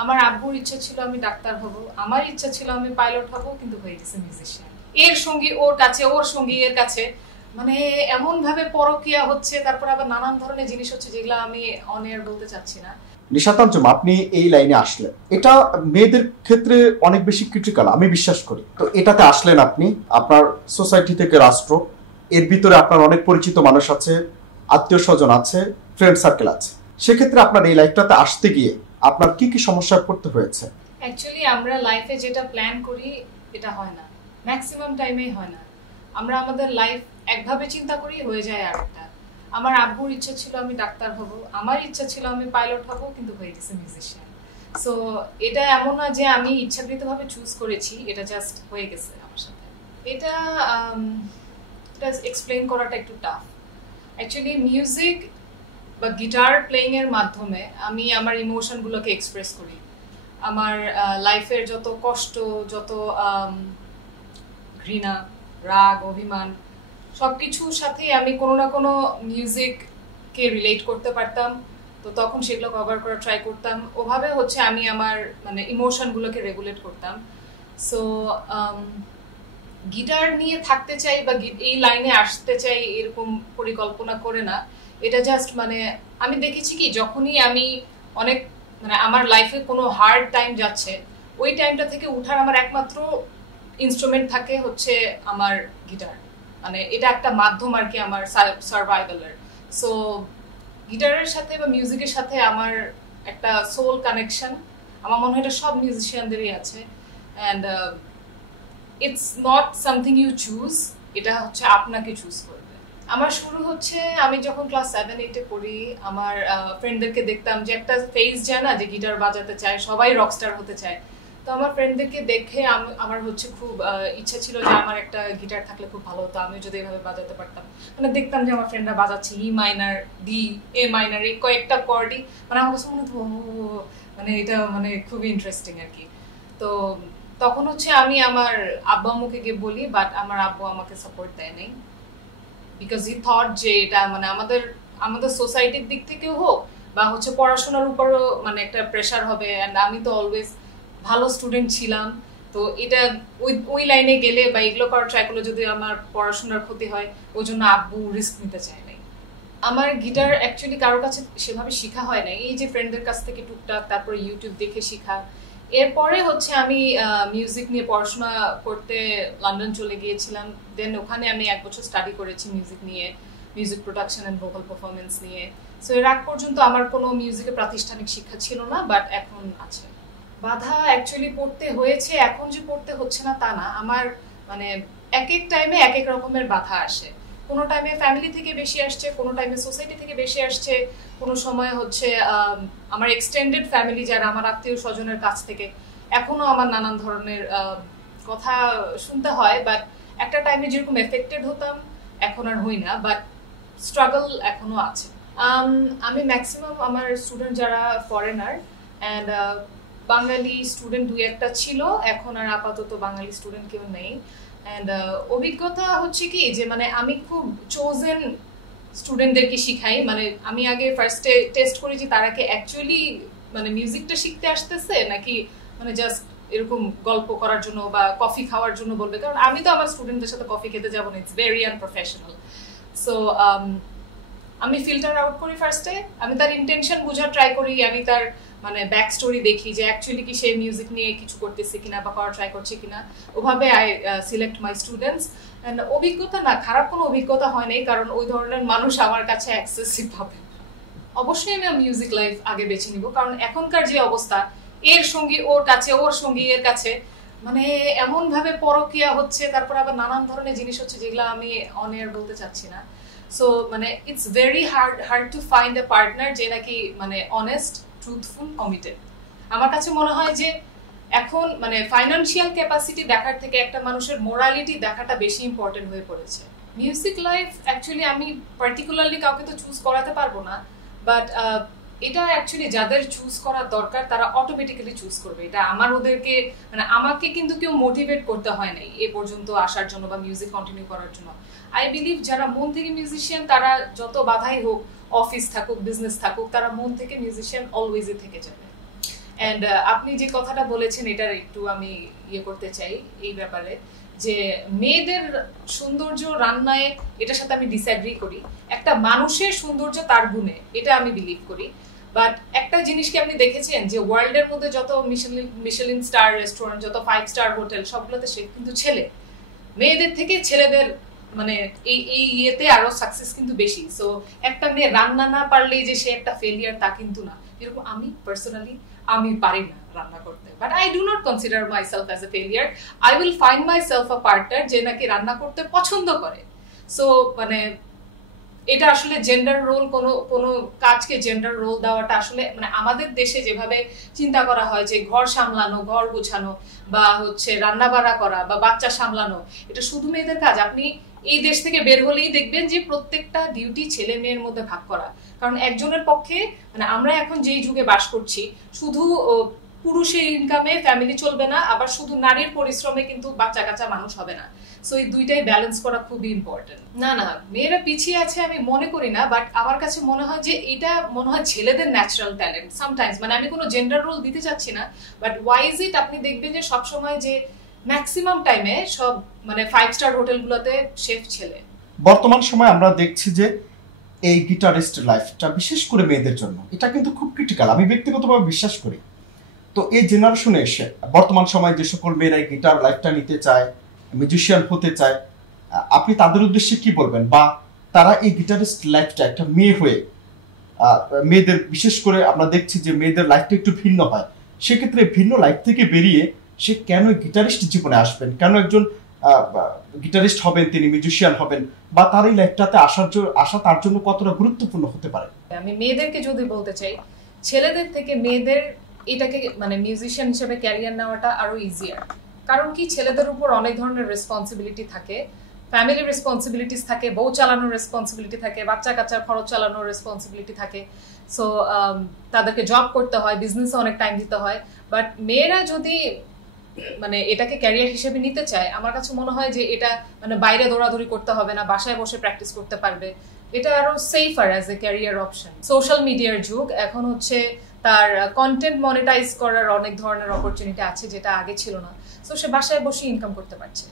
আমার আব্বুর ইচ্ছা ছিল আমি ডাক্তার হব, আমার ইচ্ছা ছিল আমি পাইলট হব, কিন্তু হয়ে গেছে মিউজিশিয়ান। এর সঙ্গী ওর কাছে, ওর সঙ্গী এর কাছে, মানে এমন ভাবে পরকিয়া হচ্ছে, তারপর আবার নানান ধরনের জিনিস হচ্ছে যেগুলো আমি অন এয়ার বলতে চাচ্ছি না। নিশাত আঞ্জুম, আপনি এই লাইনে আসলেন, এটা মেয়েদের ক্ষেত্রে অনেক বেশি ক্রিটিক্যাল আমি বিশ্বাস করি। তো এটাতে আসলেন আপনি, আপনার সোসাইটি থেকে রাষ্ট্র, এর ভিতরে আপনার অনেক পরিচিত মানুষ আছে, আত্মীয় স্বজন আছে, ফ্রেন্ড সার্কেল আছে। সেক্ষেত্রে আপনার এই লাইফটাতে আসতে গিয়ে আপনার কি কি সমস্যায় পড়তে হয়েছে? অ্যাকচুয়ালি আমরা লাইফে যেটা প্ল্যান করি এটা হয় না, ম্যাক্সিমাম টাইমেই হয় না। আমরা আমাদের লাইফ একভাবে চিন্তা করি, হয়ে যায় আরেকটা। আমার আব্বুর ইচ্ছা ছিল আমি ডাক্তার হব, আমার ইচ্ছা ছিল আমি পাইলট হব, কিন্তু হয়ে গেছে মিউজিশিয়ান। সো এটা এমন না যে আমি ইচ্ছাকৃতভাবে চুজ করেছি, এটা জাস্ট হয়ে গেছে আমার সাথে। এটা এক্সপ্লেন করাটা একটু টাফ। অ্যাকচুয়ালি মিউজিক বা গিটার প্লেইং এর মাধ্যমে আমি আমার ইমোশনগুলোকে এক্সপ্রেস করি। আমার লাইফের যত কষ্ট, যত ঘৃণা, রাগ, অভিমান, সবকিছুর সাথেই আমি কোনো না কোনো মিউজিককে রিলেট করতে পারতাম। তো তখন সেগুলো কভার করার ট্রাই করতাম, ওভাবে হচ্ছে আমি আমার মানে ইমোশনগুলোকে রেগুলেট করতাম। সো গিটার নিয়ে থাকতে চাই বা এই লাইনে আসতে চাই এরকম পরিকল্পনা করে না। এটা জাস্ট মানে আমি দেখেছি কি, যখনই আমি অনেক মানে আমার লাইফে কোনো হার্ড টাইম যাচ্ছে, ওই টাইমটা থেকে উঠার আমার একমাত্র ইনস্ট্রুমেন্ট থাকে হচ্ছে আমার গিটার। মানে এটা একটা মাধ্যম আর কি আমার সার্ভাইভালের। সো গিটারের সাথে বা মিউজিকের সাথে আমার একটা সোল কানেকশন, আমার মনে হয় এটা সব মিউজিশিয়ানদেরই আছে। And it's not something you choose, এটা হচ্ছে আপনাকে চুজ করবে। আমার শুরু হচ্ছে আমি যখন ক্লাস 7-8-এ পড়ি। আমার ফ্রেন্ডদেরকে দেখতাম যে একটা ফেজ যায় না যে গিটার বাজাতে চায়, সবাই রকস্টার হতে চায়। তো আমার ফ্রেন্ডদেরকে দেখে আমার হচ্ছে খুব ইচ্ছা ছিল যে আমার একটা গিটার থাকলে খুব ভালো হতো, আমি যদি এভাবে বাজাতে পারতাম। মানে দেখতাম যে আমার ফ্রেন্ডরা বাজাচ্ছে ই মাইনার, ডি, এ মাইনার, এই কয়েকটা কর্ডই, মানে আমার কাছে মনে হতো মানে এটা মানে খুবই ইন্টারেস্টিং আর কি। তো তখন হচ্ছে আমি আমার আব্বু আম্মুকে গিয়ে বলি, বাট আমার আব্বু আমাকে সাপোর্ট দেয় নাই। বিকজ হি থট যে এটা মানে আমাদের আমাদের সোসাইটির দিক থেকেও হোক বা হচ্ছে পড়াশোনার উপরও মানে একটা প্রেশার হবে। অ্যান্ড আমি তো অলওয়েজ ভালো স্টুডেন্ট ছিলাম। তো এটা ওই লাইনে গেলে বা এগুলো করার ট্রাই করলে যদি আমার পড়াশোনার ক্ষতি হয়, ওই জন্য আব্বু রিস্ক নিতে চায় নাই। আমার গিটার অ্যাকচুয়ালি কারোর কাছে সেভাবে শেখা হয় না, এই যে ফ্রেন্ডদের কাছ থেকে টুকটাক, তারপরে ইউটিউব দেখে শেখা। এরপরে হচ্ছে আমি মিউজিক নিয়ে পড়াশোনা করতে লন্ডন চলে গিয়েছিলাম। দেন ওখানে আমি 1 বছর স্টাডি করেছি মিউজিক নিয়ে, music production and vocal performance নিয়ে। সো এর আগ পর্যন্ত আমার কোনো মিউজিকের প্রাতিষ্ঠানিক শিক্ষা ছিল না, বাট এখন আছে। বাধা অ্যাকচুয়ালি পড়তে হয়েছে, এখন যে পড়তে হচ্ছে না তা না। আমার মানে এক এক টাইমে এক এক রকমের বাধা আসে। কোনো টাইমে ফ্যামিলি থেকে বেশি আসছে, কোনো টাইমে সোসাইটি থেকে বেশি আসছে, কোনো সময় হচ্ছে আমার এক্সটেন্ডেড ফ্যামিলি যারা আমার আত্মীয় স্বজনের কাছ থেকে এখনো আমার নানান ধরনের কথা শুনতে হয়। বাট একটা টাইমে যেরকম এফেক্টেড হতাম এখন আর হই না, বাট স্ট্রাগল এখনো আছে। আমি ম্যাক্সিমাম আমার স্টুডেন্ট যারা ফরেনার, অ্যান্ড বাঙালি স্টুডেন্ট 2-1টা ছিল, এখন আর আপাতত বাঙালি স্টুডেন্ট কেউ নেই। অ্যান্ড অভিজ্ঞতা হচ্ছে কি যে মানে আমি খুব চোজেন স্টুডেন্টদেরকে শিখাই। মানে আমি আগে ফার্স্টে টেস্ট করি যে তারা কি অ্যাকচুয়ালি মানে মিউজিকটা শিখতে আসতেছে নাকি মানে জাস্ট এরকম গল্প করার জন্য বা কফি খাওয়ার জন্য বলবে। কারণ আমি তো আমার স্টুডেন্টদের সাথে কফি খেতে যাবো না, ইটস ভেরি আনপ্রফেশনাল। সো আমি ফিল্টার আউট করি ফার্স্টে, আমি তার ইন্টেনশন বোঝার ট্রাই করি, আমি তার মানে ব্যাক স্টোরি দেখি যে অ্যাকচুয়ালি কি সে মিউজিক নিয়ে কিছু করতেছে কিনা বা করার ট্রাই করছে কিনা। ওভাবে I select my students. And অভিজ্ঞতা না, খারাপ কোনো অভিজ্ঞতা হয় নাই, কারণ ওই ধরনের মানুষ আমার কাছে অ্যাক্সেসিভ হবে। অবশ্যই আমি মিউজিক লাইফ আগে বেছে নিব, কারণ এখনকার যে অবস্থা, এর সঙ্গী ওর কাছে, ওর সঙ্গী এর কাছে, মানে এমন ভাবে পরকিয়া হচ্ছে, তারপর আবার নানান ধরনের জিনিস হচ্ছে যেগুলো আমি অন এয়ার বলতে চাচ্ছি না। সো মানে it's very hard to find a partner যে নাকি মানে অনেস্ট, ট্রুথফুল, কমিটেড। আমার কাছে মনে হয় যে এখন মানে ফাইন্যান্সিয়াল ক্যাপাসিটি দেখার থেকে একটা মানুষের মোরালিটি দেখাটা বেশি ইম্পর্টেন্ট হয়ে পড়েছে। মিউজিক লাইফ অ্যাকচুয়ালি আমি পার্টিকুলারলি কাউকে তো চুজ করাতে পারবো না, বাট এটা অ্যাকচুয়ালি যাদের চুজ করার দরকার তারা অটোমেটিক্যালি চুজ করবে। এটা আমার ওদেরকে মানে আমাকে কিন্তু কেউ মোটিভেট করতে হয় নাই এ পর্যন্ত আসার জন্য বা মিউজিক কন্টিনিউ করার জন্য। আই বিলিভ যারা মন থেকে মিউজিশিয়ান, তারা যত বাধাই হোক, অফিস থাকুক, বিজনেস থাকুক, তারা মন থেকে মিউজিশিয়ান অলওয়েজই থেকে যাবে। অ্যান্ড আপনি যে কথাটা বলেছেন এটার একটু আমি ইয়ে করতে চাই এই ব্যাপারে, যে মেয়েদের সৌন্দর্য রান্নায়, এটার সাথে আমি ডিসঅ্যাগ্রি করি। একটা মানুষের সৌন্দর্য তার গুণে, এটা আমি বিলিভ করি। বাট একটা জিনিস কি আপনি দেখেছেন যে ওয়ার্ল্ডের মধ্যে যত মিশেলিন স্টার রেস্টুরেন্ট, যত 5 স্টার হোটেল, সবগুলোতে সে কিন্তু ছেলে। মেয়েদের থেকে ছেলেদের মানে এই ইয়েতে আরো সাকসেস কিন্তু বেশি। সো একটা মেয়ে রান্না না পারলেই যে সে একটা ফেলিয়ার তা কিন্তু না। যেরকম আমি পার্সোনালি আমি পারি না রান্না করতে, but I do not consider myself as a failure. I will find myself a partner যে নাকি রান্না করতে পছন্দ করে। সো মানে এটা আসলে জেন্ডার রোল, কোনো কাজকে জেন্ডার রোল দেওয়াটা আসলে মানে আমাদের দেশে যেভাবে চিন্তা করা হয় যে ঘর সামলানো, ঘর গোছানো, বা হচ্ছে রান্না বাড়া করা, বা বাচ্চা সামলানো, এটা শুধু মেয়েদের কাজ। আপনি এই দেশ থেকে বের হলেই দেখবেন যে প্রত্যেকটা ডিউটি ছেলে মেয়ের মধ্যে ভাগ করা। কারণ একজনের পক্ষে মানে আমরা এখন যেই যুগে বাস করছি, শুধু পুরুষের ইনকামে ফ্যামিলি চলবে না, আবার শুধু নারীর পরিশ্রমে কিন্তু বাচ্চা কাচ্চা মানুষ হবে না। সো এই দুইটাই ব্যালেন্স করা খুবই ইম্পর্টেন্ট। না মেয়েরা পিছিয়ে আছে আমি মনে করি না, বাট আমার কাছে মনে হয় যে এটা মনে হয় ছেলেদের ন্যাচারাল ট্যালেন্ট সামটাইমস। মানে আমি কোনো জেন্ডার রোল দিতে চাচ্ছি না, বাট ওয়াই ইজ ইট আপনি দেখবেন যে সবসময় যে ম্যাক্সিমাম টাইমে সব মানে 5 স্টার হোটেলগুলোতে শেফ ছেলে। বর্তমান সময় আমরা দেখছি যে এই গিটারিস্ট লাইফটা বিশেষ করে মেয়েদের জন্য এটা কিন্তু খুব ক্রিটিক্যাল, আমি ব্যক্তিগতভাবে বিশ্বাস করি। তো এই জেনারেশনে এসে বর্তমান সময় যে সকল মেয়েরা গিটার লাইফটা নিতে চায়, মিউজিশিয়ান হতে চায়, আপনি তাদের উদ্দেশ্যে কি বলবেন? বা তারা এই গিটারিস্ট লাইফটা একটা মেয়ে হয়ে, মেয়েদের বিশেষ করে আমরা দেখছি যে মেয়েদের লাইফটা একটু ভিন্ন হয়, সেক্ষেত্রে ভিন্ন লাইফ থেকে বেরিয়ে সে কেন গিটারিস্ট জীবনে আসবেন, কেন একজন গিটারিস্ট হবেন, তিনি মিউজিশিয়ান হবেন, বা তার এই লাইফটাতে আসা তার জন্য কতটা গুরুত্বপূর্ণ হতে পারে? আমি মেয়েদেরকে যদি বলতে চাই, ছেলেদের থেকে মেয়েদের এটাকে মানে মিউজিশিয়ান হিসেবে ক্যারিয়ার নেওয়াটা আরো ইজিয়ার। কারণ কি, ছেলেদের উপর অনেক ধরনের রেসপন্সিবিলিটি থাকে, ফ্যামিলি রেসপন্সিবিলিটিস থাকে, বউ চালানোর রেসপন্সিবিলিটি থাকে, বাচ্চা কাচ্চার খরচ চালানোর রেসপন্সিবিলিটি থাকে। সো তাদেরকে জব করতে হয়, বিজনেসে অনেক টাইম দিতে হয়। বাট মেয়েরা যদি মানে এটাকে ক্যারিয়ার হিসেবে নিতে চায়, আমার কাছে মনে হয় যে এটা মানে বাইরে দৌড়াদৌড়ি করতে হবে না, বাসায় বসে প্র্যাকটিস করতে পারবে। এটা আরো safer as a career option. Social মিডিয়ার যুগ এখন, হচ্ছে তার কন্টেন্ট মনিটাইজ করার অনেক ধরনের অপরচুনিটি আছে যেটা আগে ছিল না। সো সে বাসায় বসে ইনকাম করতে পারছে।